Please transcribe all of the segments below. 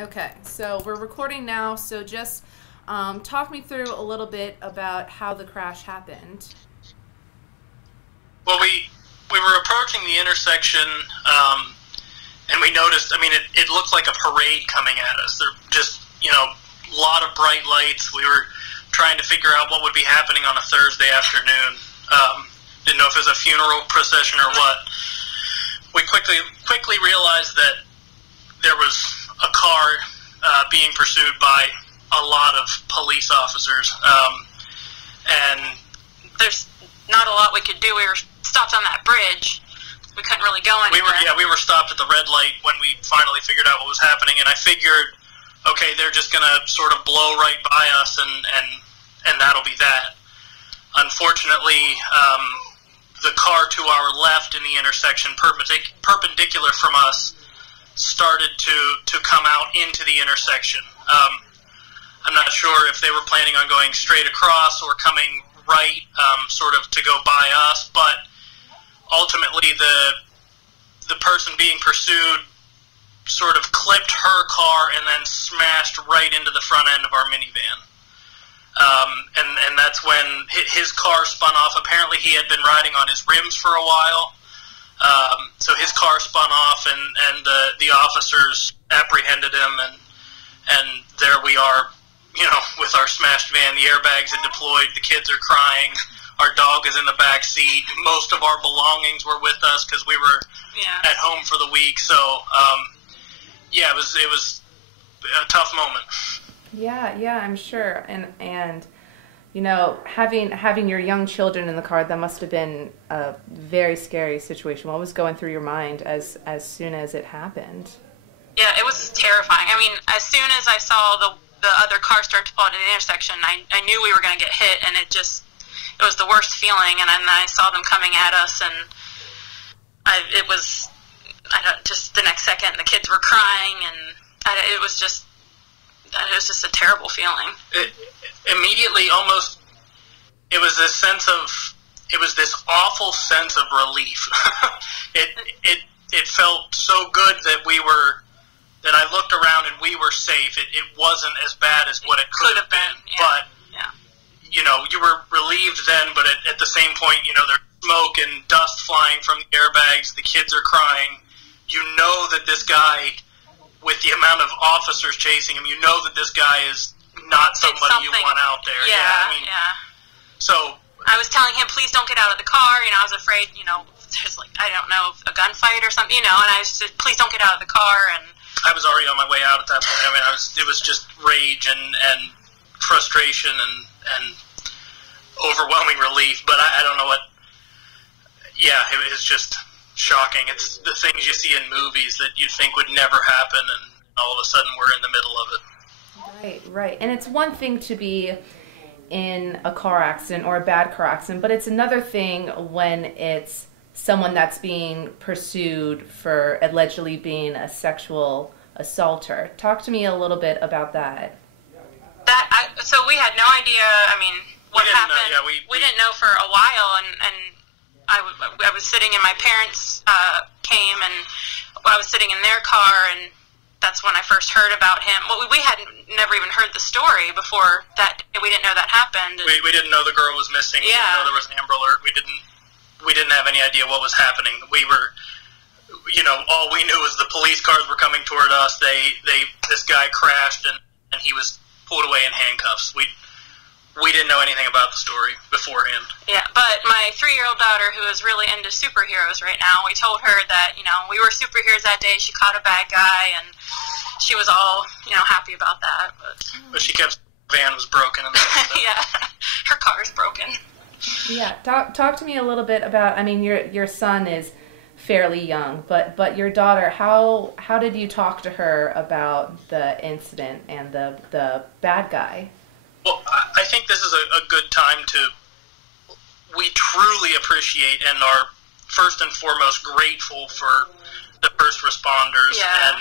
Okay, so we're recording now, so just talk me through a little bit about how the crash happened. Well, we were approaching the intersection, and we noticed. I mean, it looked like a parade coming at us. There just a lot of bright lights. We were trying to figure out what would be happening on a Thursday afternoon. Didn't know if it was a funeral procession or what. We quickly realized that there was a car being pursued by a lot of police officers, and There's not a lot we could do. We were stopped on that bridge. We couldn't really go anywhere. we were stopped at the red light when we finally figured out what was happening, and I figured, okay, they're just gonna sort of blow right by us, and that'll be that. Unfortunately, the car to our left in the intersection, perpendicular from us, started to come out into the intersection. I'm not sure if they were planning on going straight across or coming right, sort of to go by us, but ultimately the person being pursued sort of clipped her car and then smashed right into the front end of our minivan. And that's when his car spun off. Apparently he had been riding on his rims for a while. So his car spun off, and the officers apprehended him, and there we are, with our smashed van. The airbags had deployed. The kids are crying. Our dog is in the back seat. Most of our belongings were with us because we were at home for the week. So, it was a tough moment. Yeah, I'm sure. And having your young children in the car, that must have been a very scary situation. What was going through your mind as soon as it happened? Yeah, it was terrifying. I mean, as soon as I saw the other car start to pull out at the intersection, I knew we were going to get hit, and it was the worst feeling. And then I saw them coming at us, and just the next second, the kids were crying, and it was just a terrible feeling. Immediately, almost, it was this awful sense of relief. It felt so good that I looked around and we were safe. It wasn't as bad as what it could have been. Yeah. But, you were relieved then, but at the same point, there's smoke and dust flying from the airbags. The kids are crying. You know that this guy, with the amount of officers chasing him, that this guy is not somebody you want out there. So I was telling him, please don't get out of the car. I was afraid, there's I don't know, a gunfight or something, and I said, please don't get out of the car. And I was already on my way out at that point. I mean, it was just rage and frustration and overwhelming relief. But I don't know what. Yeah, it was just shocking. It's the things you see in movies that you think would never happen, and all of a sudden we're in the middle of it. Right. And it's one thing to be in a car accident or a bad car accident, but it's another thing when it's someone that's being pursued for allegedly being a sexual assaulter. Talk to me a little bit about that. So we had no idea, what happened. We didn't know for a while, and I was sitting in my parents' came, and I was sitting in their car, and that's when I first heard about him. Well, we had never even heard the story before that. We didn't know that happened. We didn't know the girl was missing. We didn't know there was an Amber Alert. We didn't have any idea what was happening. We were, all we knew was the police cars were coming toward us. This guy crashed, and he was pulled away in handcuffs. We didn't know anything about the story beforehand. Yeah, but my 3-year-old daughter, who is really into superheroes right now, we told her that, we were superheroes that day. She caught a bad guy, and she was all, happy about that. But she kept, van was broken. Yeah, her car is broken. Yeah, talk to me a little bit about, your son is fairly young, but your daughter, how did you talk to her about the incident and the bad guy? Well, I think this is a good time we truly appreciate and are first and foremost grateful for the first responders and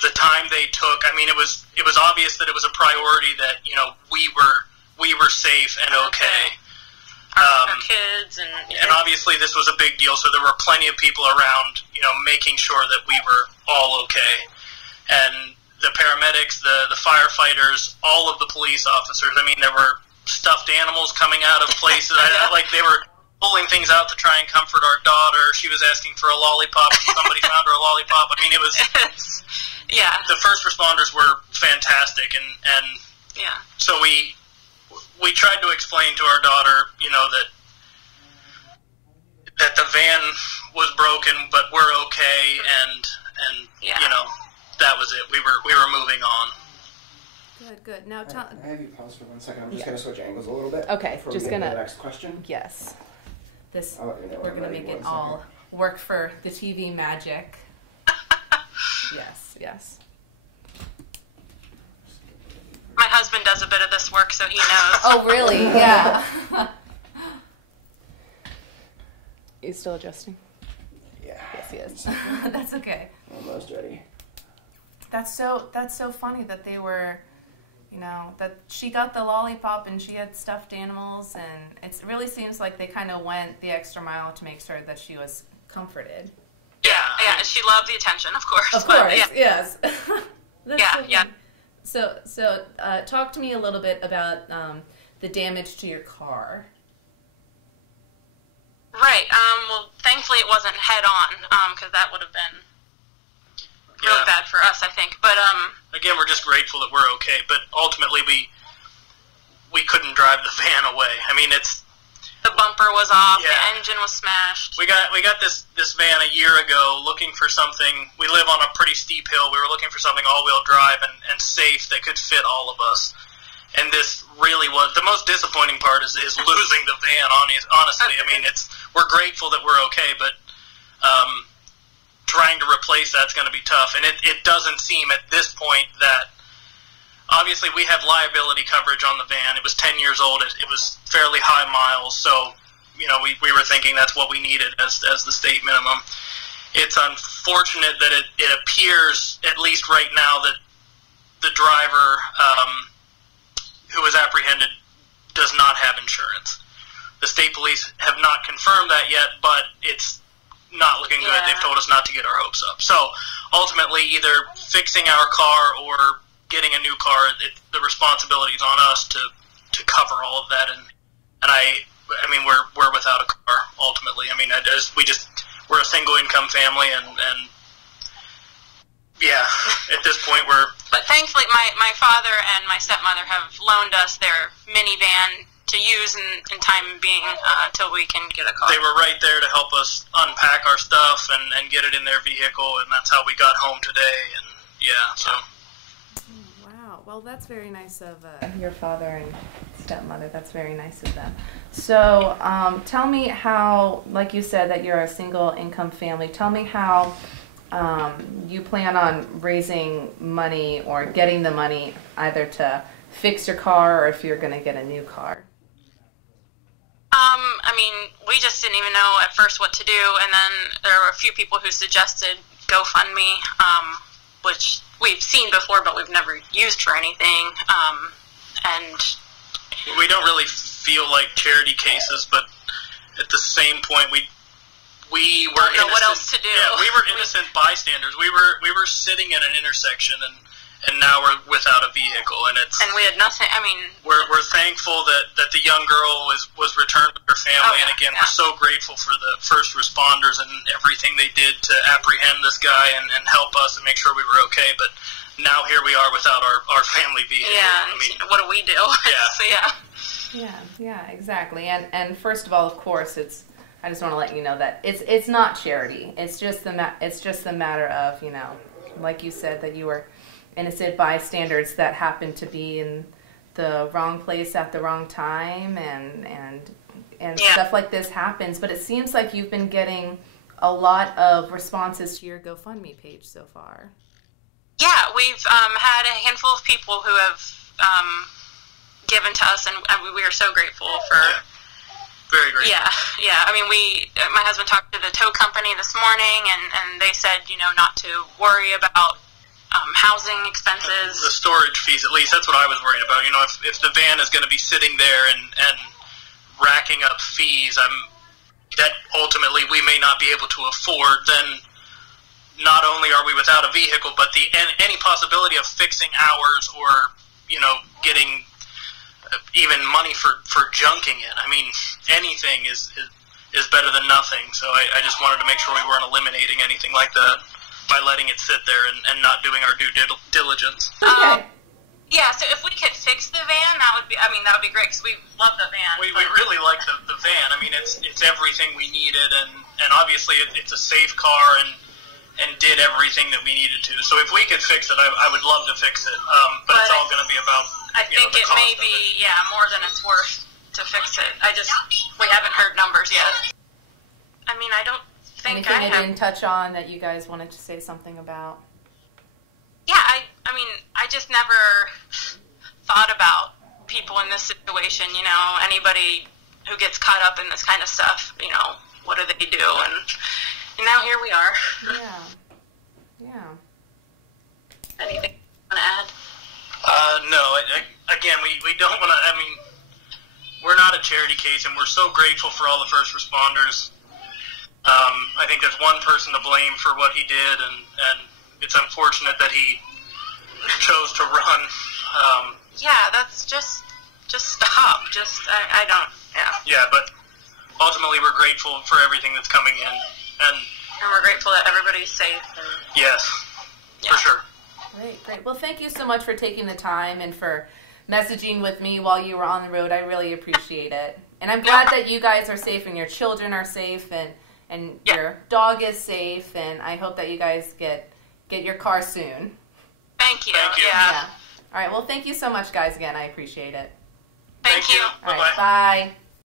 the time they took. It was obvious that it was a priority that, we were safe and okay. Our kids and obviously this was a big deal, so there were plenty of people around, making sure that we were all okay. And the parents paramedics, the firefighters, all of the police officers. I mean, there were stuffed animals coming out of places. Like they were pulling things out to try and comfort our daughter. She was asking for a lollipop, and somebody found her a lollipop. I mean, it was. Yeah. The first responders were fantastic, and yeah. So we tried to explain to our daughter, you know, that the van was broken, but we're okay, and yeah. You know, that was it. We were moving on. Good. Now, Can I have you pause for 1 second? I'm just going to switch angles a little bit. Okay, before just we get gonna. To the next question. Yes. This I'll let you know we're gonna make it all work for the TV magic. Yes. My husband does a bit of this work, so he knows. Oh, really? Yeah. You still adjusting? Yeah. Yes, he is. That's okay. Almost ready. That's so funny that they were, you know, that she got the lollipop and she had stuffed animals, and it really seems like they kind of went the extra mile to make sure that she was comforted. Yeah, she loved the attention, of course. Of course, yeah. yes. Yeah. So, talk to me a little bit about the damage to your car. Right. Well, thankfully it wasn't head on, because that would have been really bad for us, I think. But again, we're just grateful that we're okay. But ultimately, we couldn't drive the van away. I mean, the bumper was off, yeah. The engine was smashed. We got this van a year ago looking for something. We live on a pretty steep hill. We were looking for something all-wheel drive and safe that could fit all of us. And this really was the most disappointing part is losing the van. Honestly, I mean, we're grateful that we're okay, but trying to replace that's going to be tough. And it doesn't seem at this point that obviously we have liability coverage on the van. It was 10 years old. It was fairly high miles, so you know we were thinking that's what we needed as the state minimum. It's unfortunate that it appears, at least right now, that the driver who was apprehended does not have insurance. The state police have not confirmed that yet, but it's not looking good. They've told us not to get our hopes up. So ultimately, either fixing our car or getting a new car, the responsibility is on us to cover all of that. And I mean, we're without a car ultimately. I mean, we're a single income family, and yeah, at this point But thankfully, my father and my stepmother have loaned us their minivan to use in time being till we can get a car. They were right there to help us unpack our stuff and get it in their vehicle, and that's how we got home today. And yeah, so. Wow. Well, that's very nice of your father and stepmother. That's very nice of them. So, tell me how, like you said, that you're a single income family. Tell me how you plan on raising money or getting the money either to fix your car or if you're going to get a new car. I mean, we just didn't even know at first what to do, and then there were a few people who suggested GoFundMe, which we've seen before, but we've never used for anything. And we don't really feel like charity cases, but at the same point, we were innocent. What else to do? Yeah, we were innocent bystanders. We were sitting at an intersection, and now we're without a vehicle, and we had nothing. I mean, we're thankful that the young girl was returned to her family, and again, we're so grateful for the first responders and everything they did to apprehend this guy and help us and make sure we were okay. But now here we are without our family vehicle. Yeah, I mean, what do we do? Yeah. So, Yeah, exactly. And first of all, of course, I just want to let you know that it's not charity. It's just the matter of, you know, like you said, that you were innocent bystanders that happened to be in the wrong place at the wrong time, and stuff like this happens. But it seems like you've been getting a lot of responses to your GoFundMe page so far. Yeah, we've had a handful of people who have given to us, and we are so grateful for. Very grateful. Yeah. I mean, my husband talked to the tow company this morning, and they said, you know, not to worry about housing expenses. The storage fees, at least, that's what I was worried about. You know, if the van is going to be sitting there and racking up fees, that ultimately we may not be able to afford, then not only are we without a vehicle, but any possibility of fixing ours or, getting even money for junking it. I mean, anything is better than nothing. So I just wanted to make sure we weren't eliminating anything like that by letting it sit there and not doing our due diligence. Okay. Yeah, so if we could fix the van, that would be great, because we love the van. We really like the van. I mean, it's everything we needed, and obviously it's a safe car and did everything that we needed to. So if we could fix it, I would love to fix it. But it's all going to be about, I think it may be, more than it's worth to fix it. We haven't heard numbers yet. I mean, I don't think anything I didn't touch on that you guys wanted to say something about? Yeah, I just never thought about people in this situation, anybody who gets caught up in this kind of stuff, what do they do? And now here we are. Yeah. Anything you want to add? No, again, we don't want to, we're not a charity case, and we're so grateful for all the first responders. I think there's one person to blame for what he did, and it's unfortunate that he chose to run. That's just stop. I don't. Yeah, but ultimately we're grateful for everything that's coming in, and we're grateful that everybody's safe. Yes, for sure. Great. Well, thank you so much for taking the time and for messaging with me while you were on the road. I really appreciate it, and I'm glad that you guys are safe and your children are safe and your dog is safe, and I hope that you guys get your car soon. Thank you. Yeah. All right. Well, thank you so much, guys, again. I appreciate it. Thank you. All right. Bye.